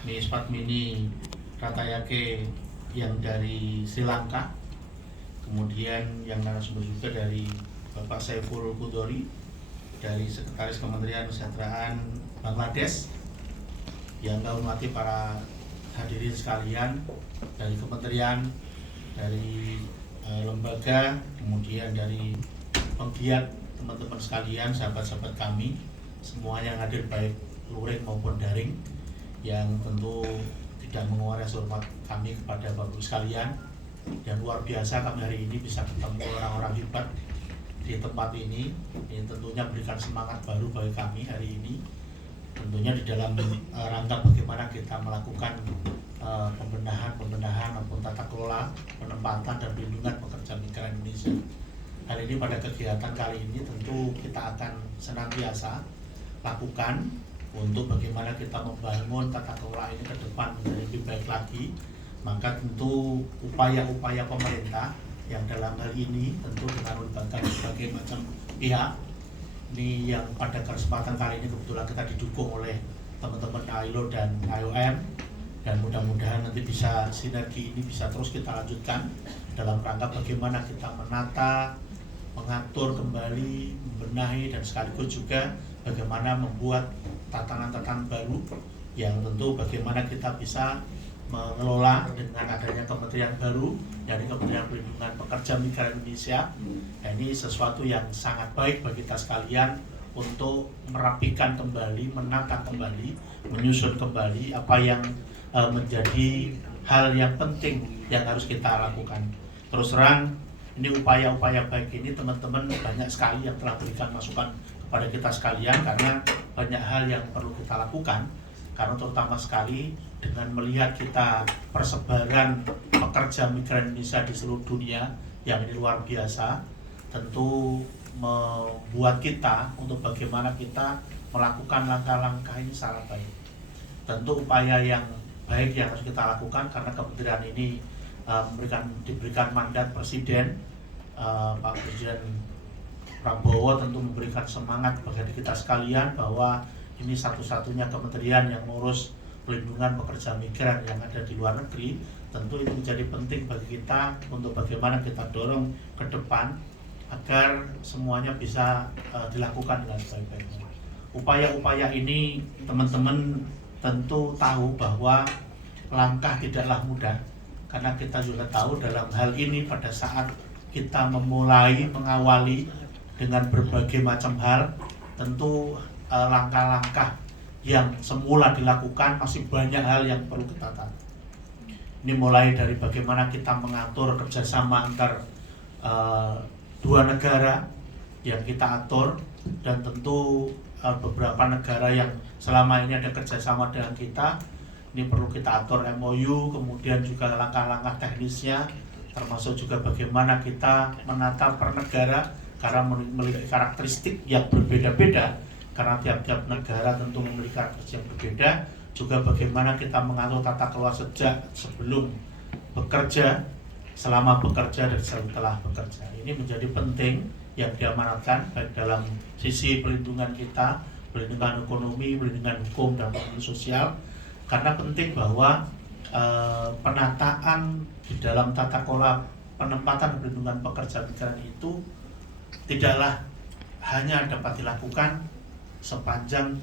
Ini Spadmini Ratayake yang dari Sri Lanka, kemudian yang narasumber juga dari Bapak Saiful Qudori dari Sekretaris Kementerian Kesejahteraan Bangladesh. Yang kami hormati para hadirin sekalian dari kementerian, dari lembaga, kemudian dari penggiat, teman-teman sekalian, sahabat-sahabat kami, semua yang hadir baik luring maupun daring, yang tentu tidak mengurangi hormat kami kepada Bapak Ibu sekalian. Yang luar biasa kami hari ini bisa ketemu orang-orang hebat di tempat ini tentunya memberikan semangat baru bagi kami hari ini. Tentunya di dalam rangka bagaimana kita melakukan pembenahan maupun tata kelola penempatan dan perlindungan pekerja migran Indonesia. Hal ini pada kegiatan kali ini tentu kita akan senantiasa lakukan untuk bagaimana kita membangun tata kelola ini ke depan menjadi lebih baik lagi. Maka tentu upaya-upaya pemerintah yang dalam hal ini tentu dengan melibatkan berbagai macam pihak. Ini yang pada kesempatan kali ini kebetulan kita didukung oleh teman-teman ILO dan IOM, dan mudah-mudahan nanti bisa sinergi ini bisa terus kita lanjutkan dalam rangka bagaimana kita menata, mengatur kembali, membenahi, dan sekaligus juga bagaimana membuat tatanan-tatanan baru yang tentu bagaimana kita bisa mengelola dengan adanya kementerian baru dari Kementerian Perlindungan Pekerja Migran Indonesia. Ini sesuatu yang sangat baik bagi kita sekalian untuk merapikan kembali, menata kembali, menyusun kembali apa yang menjadi hal yang penting yang harus kita lakukan. Terus terang, ini upaya-upaya baik ini teman-teman banyak sekali yang telah berikan masukan kepada kita sekalian, karena banyak hal yang perlu kita lakukan. Karena terutama sekali dengan melihat kita persebaran pekerja migran Indonesia di seluruh dunia yang ini luar biasa, tentu membuat kita untuk bagaimana kita melakukan langkah-langkah ini secara baik. Tentu upaya yang baik yang harus kita lakukan karena kementerian ini diberikan mandat Presiden, Pak Presiden Prabowo tentu memberikan semangat bagi kita sekalian bahwa ini satu-satunya kementerian yang mengurus pelindungan pekerja migran yang ada di luar negeri. Tentu itu menjadi penting bagi kita untuk bagaimana kita dorong ke depan agar semuanya bisa dilakukan dengan sebaik-baiknya. Upaya-upaya ini teman-teman tentu tahu bahwa langkah tidaklah mudah, karena kita juga tahu dalam hal ini pada saat kita memulai mengawali dengan berbagai macam hal, tentu langkah-langkah yang semula dilakukan masih banyak hal yang perlu kita tahu. Ini mulai dari bagaimana kita mengatur kerjasama antar dua negara yang kita atur, dan tentu beberapa negara yang selama ini ada kerjasama dengan kita, ini perlu kita atur MOU, kemudian juga langkah-langkah teknisnya, termasuk juga bagaimana kita menata per negara karena memiliki karakteristik yang berbeda-beda. Karena tiap-tiap negara tentu memiliki karakteristik yang berbeda, juga bagaimana kita mengatur tata kelola sejak sebelum bekerja, selama bekerja, dan setelah bekerja. Ini menjadi penting yang diamanatkan baik dalam sisi pelindungan kita, pelindungan ekonomi, pelindungan hukum, dan pelindungan sosial. Karena penting bahwa penataan di dalam tata kelola penempatan pelindungan pekerja migran itu tidaklah hanya dapat dilakukan sepanjang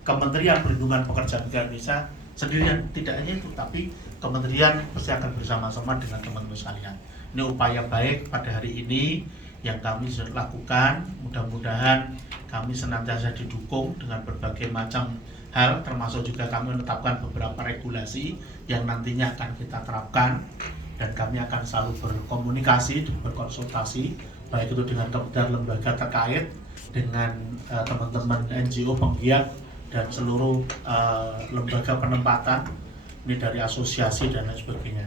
Kementerian Perlindungan Pekerja Migran Indonesia sendirian. Tidak hanya itu, tapi kementerian pasti akan bersama-sama dengan teman-teman sekalian. Ini upaya baik pada hari ini yang kami lakukan. Mudah-mudahan kami senantiasa didukung dengan berbagai macam hal, termasuk juga kami menetapkan beberapa regulasi yang nantinya akan kita terapkan, dan kami akan selalu berkomunikasi, berkonsultasi baik itu dengan kementerian lembaga terkait, dengan teman-teman NGO penggiat dan seluruh lembaga penempatan, ini dari asosiasi dan lain sebagainya.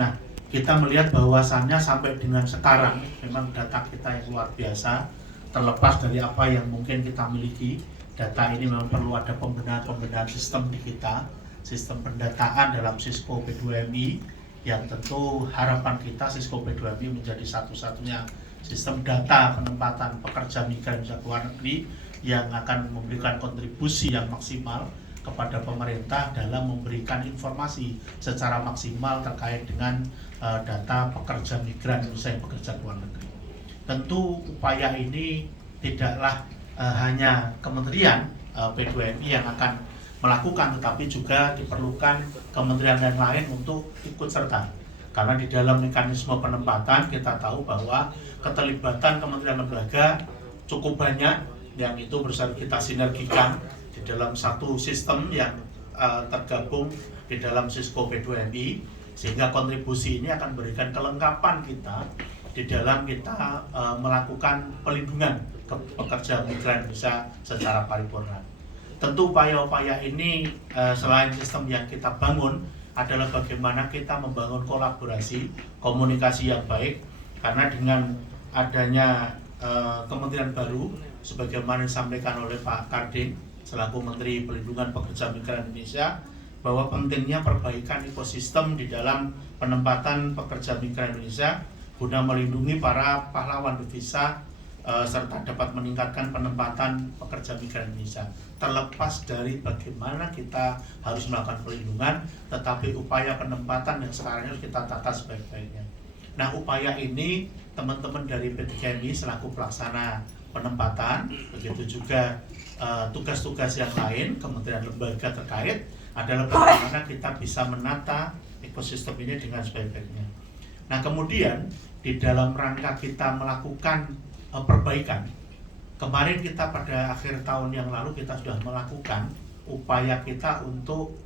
Nah, kita melihat bahwasannya sampai dengan sekarang memang data kita yang luar biasa, terlepas dari apa yang mungkin kita miliki. Data ini memang perlu ada pembenahan sistem di kita, sistem pendataan dalam Sisco P2MI, yang tentu harapan kita Sisco P2MI menjadi satu-satunya sistem data penempatan pekerja migran di luar negeri yang akan memberikan kontribusi yang maksimal kepada pemerintah dalam memberikan informasi secara maksimal terkait dengan data pekerja migran Indonesia yang bekerja di luar negeri. Tentu upaya ini tidaklah hanya Kementerian P2MI yang akan melakukan, tetapi juga diperlukan kementerian yang lain untuk ikut serta. Karena di dalam mekanisme penempatan kita tahu bahwa keterlibatan kementerian lembaga cukup banyak, yang itu bisa kita sinergikan di dalam satu sistem yang tergabung di dalam Sisco P2MI, sehingga kontribusi ini akan memberikan kelengkapan kita di dalam kita melakukan pelindungan ke pekerja migran Indonesia secara paripurna. Tentu upaya-upaya ini selain sistem yang kita bangun adalah bagaimana kita membangun kolaborasi, komunikasi yang baik, karena dengan adanya kementerian baru sebagaimana disampaikan oleh Pak Karding selaku Menteri Pelindungan Pekerja Migran Indonesia, bahwa pentingnya perbaikan ekosistem di dalam penempatan pekerja migran Indonesia guna melindungi para pahlawan devisa serta dapat meningkatkan penempatan pekerja migran Indonesia. Terlepas dari bagaimana kita harus melakukan pelindungan, tetapi upaya penempatan yang sekarang harus kita tata sebaik-baiknya. Nah, upaya ini teman-teman dari P3MI selaku pelaksana penempatan, begitu juga tugas-tugas yang lain, kementerian lembaga terkait, adalah bagaimana kita bisa menata ekosistem ini dengan sebaik-baiknya. Nah, kemudian di dalam rangka kita melakukan perbaikan, kemarin kita pada akhir tahun yang lalu kita sudah melakukan upaya kita untuk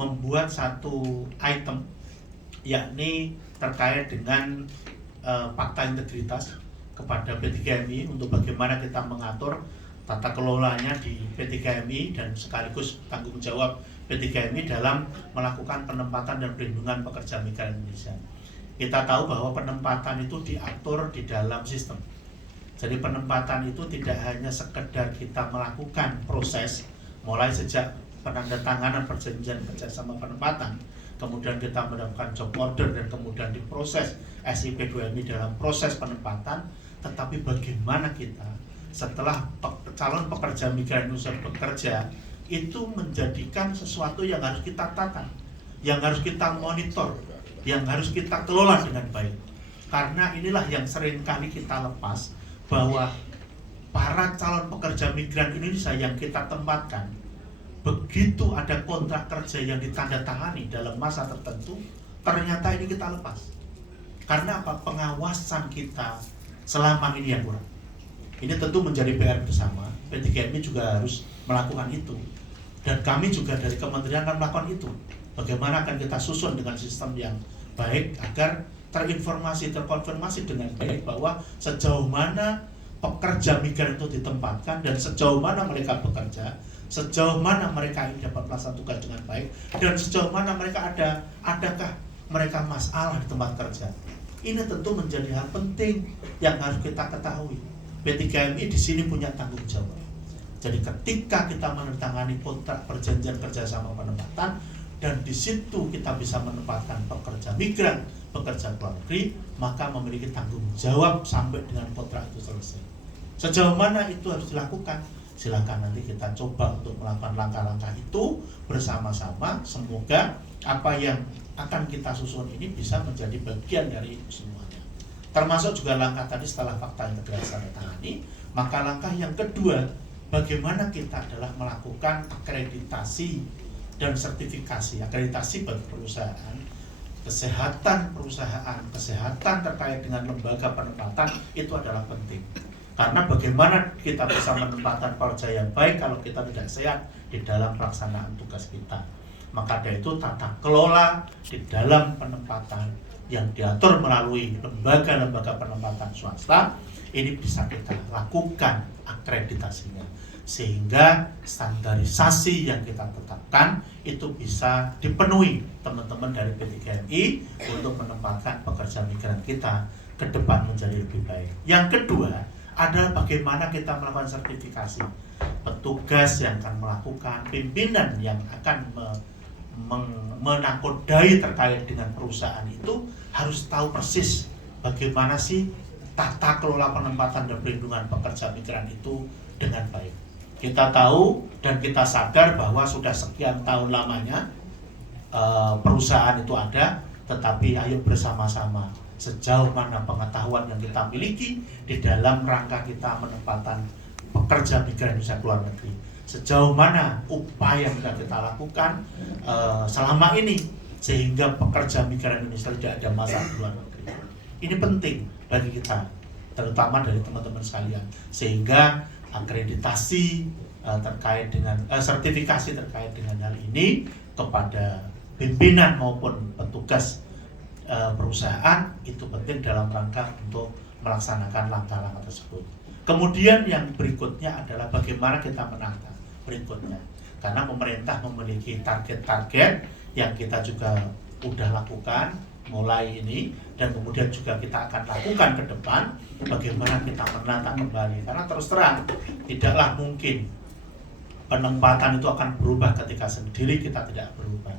membuat satu item, yakni terkait dengan fakta integritas kepada P3MI untuk bagaimana kita mengatur tata kelolanya di P3MI dan sekaligus tanggung jawab P3MI dalam melakukan penempatan dan perlindungan pekerja migran Indonesia. Kita tahu bahwa penempatan itu diatur di dalam sistem. Jadi penempatan itu tidak hanya sekedar kita melakukan proses mulai sejak penandatanganan perjanjian kerjasama penempatan, kemudian kita mendapatkan job order dan kemudian diproses SIP2MI dalam proses penempatan, tetapi bagaimana kita setelah calon pekerja migran Indonesia bekerja itu menjadikan sesuatu yang harus kita tata, yang harus kita monitor, yang harus kita kelola dengan baik. Karena inilah yang sering kali kita lepas, bahwa para calon pekerja migran Indonesia yang kita tempatkan, begitu ada kontrak kerja yang ditandatangani dalam masa tertentu, ternyata ini kita lepas. Karena apa? Pengawasan kita selama ini yang kurang. Ini tentu menjadi PR bersama. P3MI juga harus melakukan itu. Dan kami juga dari kementerian akan melakukan itu. Bagaimana akan kita susun dengan sistem yang baik agar terinformasi, terkonfirmasi dengan baik bahwa sejauh mana pekerja migran itu ditempatkan dan sejauh mana mereka bekerja, sejauh mana mereka ini dapat melaksanakan tugas dengan baik, dan sejauh mana mereka adakah mereka masalah di tempat kerja. Ini tentu menjadi hal penting yang harus kita ketahui. P3MI di sini punya tanggung jawab. Jadi ketika kita menandatangani kontrak perjanjian kerjasama penempatan dan di situ kita bisa menempatkan pekerja migran, pekerja luar negeri, maka memiliki tanggung jawab sampai dengan kontrak itu selesai. Sejauh mana itu harus dilakukan? Silakan nanti kita coba untuk melakukan langkah-langkah itu bersama-sama. Semoga apa yang akan kita susun ini bisa menjadi bagian dari semuanya. Termasuk juga langkah tadi setelah fakta integrasi tangani, maka langkah yang kedua, bagaimana kita adalah melakukan akreditasi dan sertifikasi. Akreditasi bagi perusahaan, kesehatan perusahaan, kesehatan terkait dengan lembaga penempatan itu adalah penting. Karena bagaimana kita bisa menempatkan pekerja yang baik kalau kita tidak sehat di dalam pelaksanaan tugas kita. Maka dari itu tata kelola di dalam penempatan yang diatur melalui lembaga-lembaga penempatan swasta ini bisa kita lakukan akreditasinya, sehingga standarisasi yang kita tetapkan itu bisa dipenuhi teman-teman dari P3MI untuk menempatkan pekerja migran kita ke depan menjadi lebih baik. Yang kedua adalah bagaimana kita melakukan sertifikasi. Petugas yang akan melakukan, pimpinan yang akan menakodai terkait dengan perusahaan itu harus tahu persis bagaimana sih tata kelola penempatan dan perlindungan pekerja migran itu dengan baik. Kita tahu dan kita sadar bahwa sudah sekian tahun lamanya perusahaan itu ada, tetapi ayo bersama-sama sejauh mana pengetahuan yang kita miliki di dalam rangka kita menempatkan pekerja migran Indonesia keluar negeri, sejauh mana upaya yang sudah kita lakukan selama ini sehingga pekerja migran Indonesia tidak ada masalah keluar negeri. Ini penting bagi kita, terutama dari teman-teman sekalian, sehingga akreditasi terkait dengan sertifikasi terkait dengan hal ini kepada pimpinan maupun petugas perusahaan itu penting dalam rangka untuk melaksanakan langkah-langkah tersebut. Kemudian yang berikutnya adalah bagaimana kita menata berikutnya, karena pemerintah memiliki target-target yang kita juga sudah lakukan mulai ini, dan kemudian juga kita akan lakukan ke depan bagaimana kita menata kembali, karena terus terang tidaklah mungkin penempatan itu akan berubah ketika sendiri kita tidak berubah.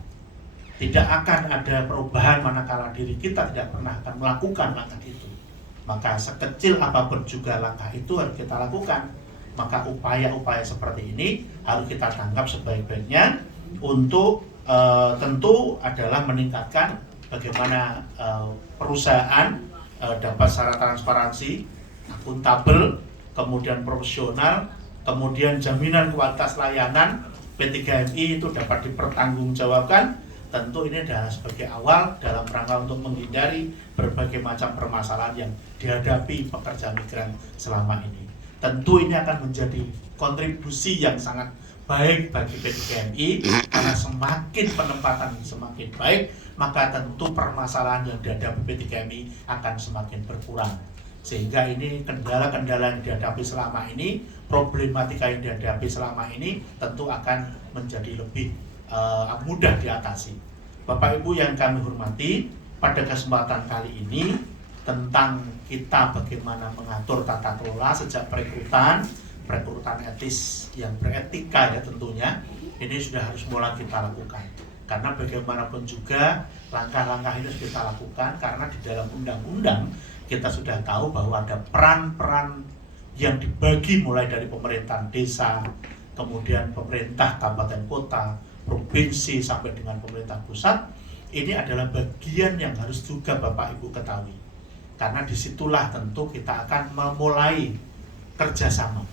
Tidak akan ada perubahan manakala diri kita tidak pernah akan melakukan langkah itu. Maka sekecil apapun juga langkah itu harus kita lakukan. Maka upaya-upaya seperti ini harus kita tangkap sebaik-baiknya untuk tentu adalah meningkatkan bagaimana perusahaan dapat secara transparansi, akuntabel, kemudian profesional, kemudian jaminan kualitas layanan P3MI itu dapat dipertanggungjawabkan. Tentu ini adalah sebagai awal dalam rangka untuk menghindari berbagai macam permasalahan yang dihadapi pekerja migran selama ini. Tentu ini akan menjadi kontribusi yang sangat baik bagi P3MI, karena semakin penempatan semakin baik, maka tentu permasalahan yang dihadapi P3MI akan semakin berkurang. Sehingga ini kendala-kendala yang dihadapi selama ini, problematika yang dihadapi selama ini tentu akan menjadi lebih mudah diatasi. Bapak Ibu yang kami hormati, pada kesempatan kali ini tentang kita bagaimana mengatur tata kelola sejak perekrutan etis yang beretika ya tentunya, ini sudah harus mulai kita lakukan. Karena bagaimanapun juga langkah-langkah ini harus kita lakukan, karena di dalam undang-undang kita sudah tahu bahwa ada peran-peran yang dibagi mulai dari pemerintahan desa, kemudian pemerintah kabupaten kota, provinsi sampai dengan pemerintah pusat. Ini adalah bagian yang harus juga Bapak Ibu ketahui, karena disitulah tentu kita akan memulai kerjasama.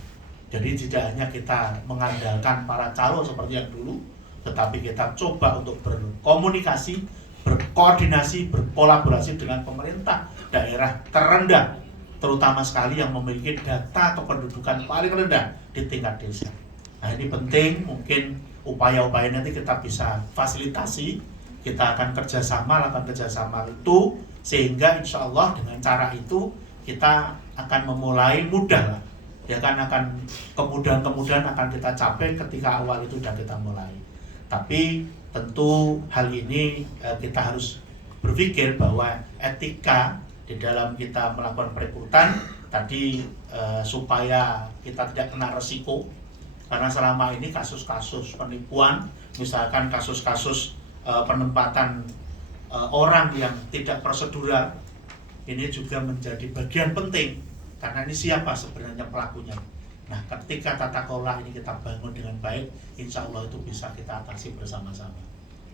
Jadi tidak hanya kita mengandalkan para calon seperti yang dulu, tetapi kita coba untuk berkomunikasi, berkoordinasi, berkolaborasi dengan pemerintah daerah terendah, terutama sekali yang memiliki data kependudukan paling rendah di tingkat desa. Nah ini penting, mungkin upaya-upaya nanti kita bisa fasilitasi, kita akan lakukan kerjasama itu, sehingga insya Allah dengan cara itu kita akan memulai mudah lah, ya kan, akan kemudahan-kemudahan akan kita capai ketika awal itu sudah kita mulai. Tapi tentu hal ini kita harus berpikir bahwa etika di dalam kita melakukan perekrutan tadi supaya kita tidak kena resiko. Karena selama ini kasus-kasus penipuan, misalkan kasus-kasus penempatan orang yang tidak prosedural, ini juga menjadi bagian penting. Karena ini siapa sebenarnya pelakunya. Nah, ketika tata kelola ini kita bangun dengan baik, insya Allah itu bisa kita atasi bersama-sama.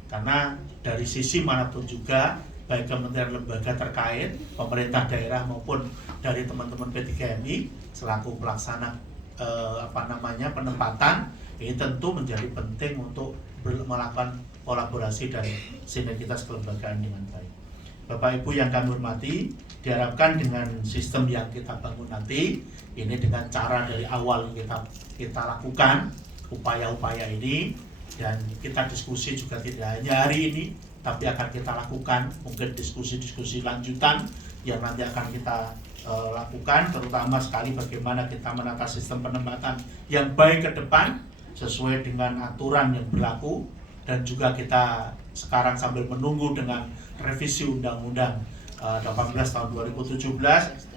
Karena dari sisi manapun juga, baik kementerian lembaga terkait, pemerintah daerah maupun dari teman-teman P3MI selaku pelaksana penempatan, ini tentu menjadi penting untuk melakukan kolaborasi dan sinergitas kelembagaan dengan baik. Bapak Ibu yang kami hormati, diharapkan dengan sistem yang kita bangun nanti, ini dengan cara dari awal kita lakukan upaya-upaya ini, dan kita diskusi juga tidak hanya hari ini, tapi akan kita lakukan mungkin diskusi-diskusi lanjutan yang nanti akan kita lakukan, terutama sekali bagaimana kita menata sistem penempatan yang baik ke depan sesuai dengan aturan yang berlaku, dan juga kita sekarang sambil menunggu dengan revisi Undang-Undang 18 tahun 2017,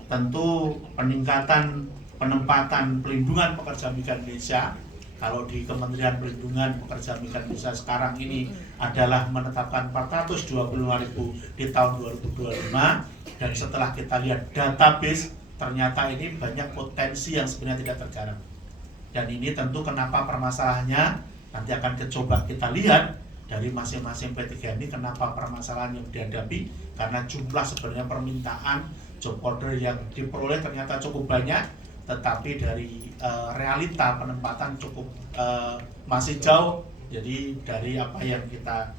tentu peningkatan penempatan pelindungan pekerja migran Indonesia. Kalau di Kementerian Perlindungan Pekerja Migran Indonesia sekarang ini adalah menetapkan 425.000 di tahun 2025, dan setelah kita lihat database ternyata ini banyak potensi yang sebenarnya tidak tergarap. Dan ini tentu kenapa permasalahannya nanti akan coba kita lihat dari masing-masing P3 ini kenapa permasalahan yang dihadapi, karena jumlah sebenarnya permintaan job order yang diperoleh ternyata cukup banyak, tetapi dari realita penempatan cukup masih jauh. Jadi dari apa yang kita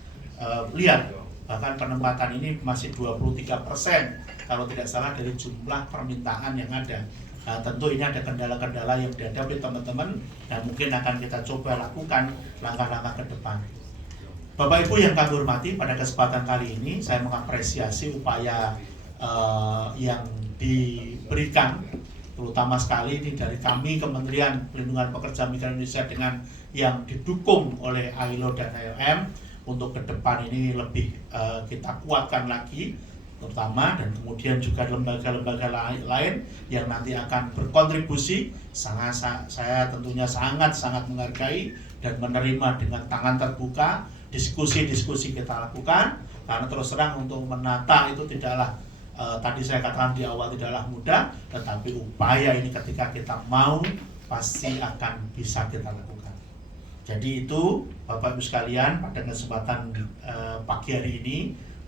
lihat, bahkan penempatan ini masih 23% kalau tidak salah dari jumlah permintaan yang ada. Tentu ini ada kendala-kendala yang dihadapi teman-teman, dan mungkin akan kita coba lakukan langkah-langkah ke depan. Bapak Ibu yang kami hormati, pada kesempatan kali ini saya mengapresiasi upaya yang diberikan, terutama sekali ini dari kami Kementerian Perlindungan Pekerja Migran Indonesia dengan yang didukung oleh ILO dan IOM untuk ke depan ini lebih kita kuatkan lagi, terutama, dan kemudian juga lembaga-lembaga lain yang nanti akan berkontribusi. Saya tentunya sangat menghargai dan menerima dengan tangan terbuka diskusi-diskusi kita lakukan, karena terus terang untuk menata itu tidaklah tadi saya katakan di awal tidaklah mudah, tetapi upaya ini ketika kita mau pasti akan bisa kita lakukan. Jadi itu Bapak Ibu sekalian, pada kesempatan pagi hari ini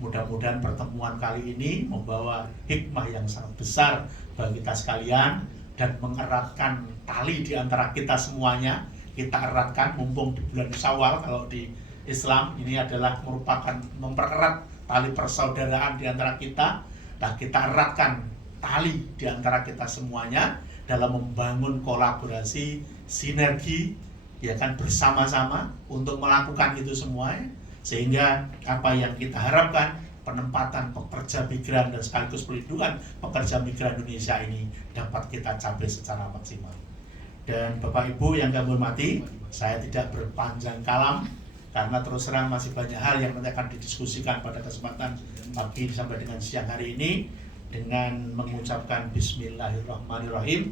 mudah-mudahan pertemuan kali ini membawa hikmah yang sangat besar bagi kita sekalian dan mengeratkan tali di antara kita semuanya. Kita eratkan mumpung di bulan Syawal, kalau di Islam ini adalah merupakan mempererat tali persaudaraan di antara kita. Nah, kita eratkan tali di antara kita semuanya dalam membangun kolaborasi, sinergi, ya kan, bersama-sama untuk melakukan itu semua, sehingga apa yang kita harapkan, penempatan pekerja migran dan sekaligus pelindungan pekerja migran Indonesia ini dapat kita capai secara maksimal. Dan Bapak Ibu yang kami hormati, saya tidak berpanjang kalam karena terus terang masih banyak hal yang nanti akan didiskusikan pada kesempatan pagi sampai dengan siang hari ini. Dengan mengucapkan Bismillahirrahmanirrahim,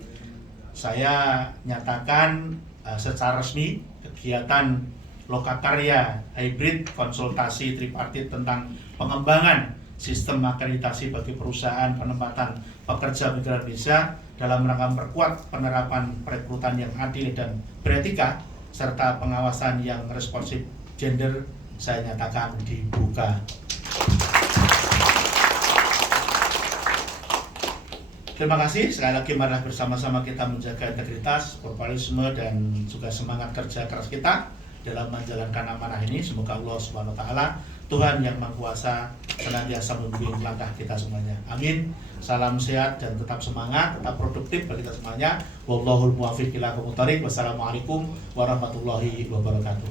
saya nyatakan secara resmi kegiatan Lokakarya Hybrid Konsultasi Tripartit tentang pengembangan sistem akreditasi bagi perusahaan penempatan pekerja migran Indonesia dalam rangka memperkuat penerapan perekrutan yang adil dan beretika serta pengawasan yang responsif gender, saya nyatakan dibuka. Terima kasih, sekali lagi marilah bersama-sama kita menjaga integritas, pluralisme, dan juga semangat kerja keras kita dalam menjalankan amanah ini. Semoga Allah Subhanahu wa Ta'ala, Tuhan yang Maha Kuasa, senantiasa membimbing langkah kita semuanya. Amin. Salam sehat dan tetap semangat, tetap produktif bagi kita semuanya. Wallahul muwaffiq ila aqwamit thoriq. Wassalamualaikum warahmatullahi wabarakatuh.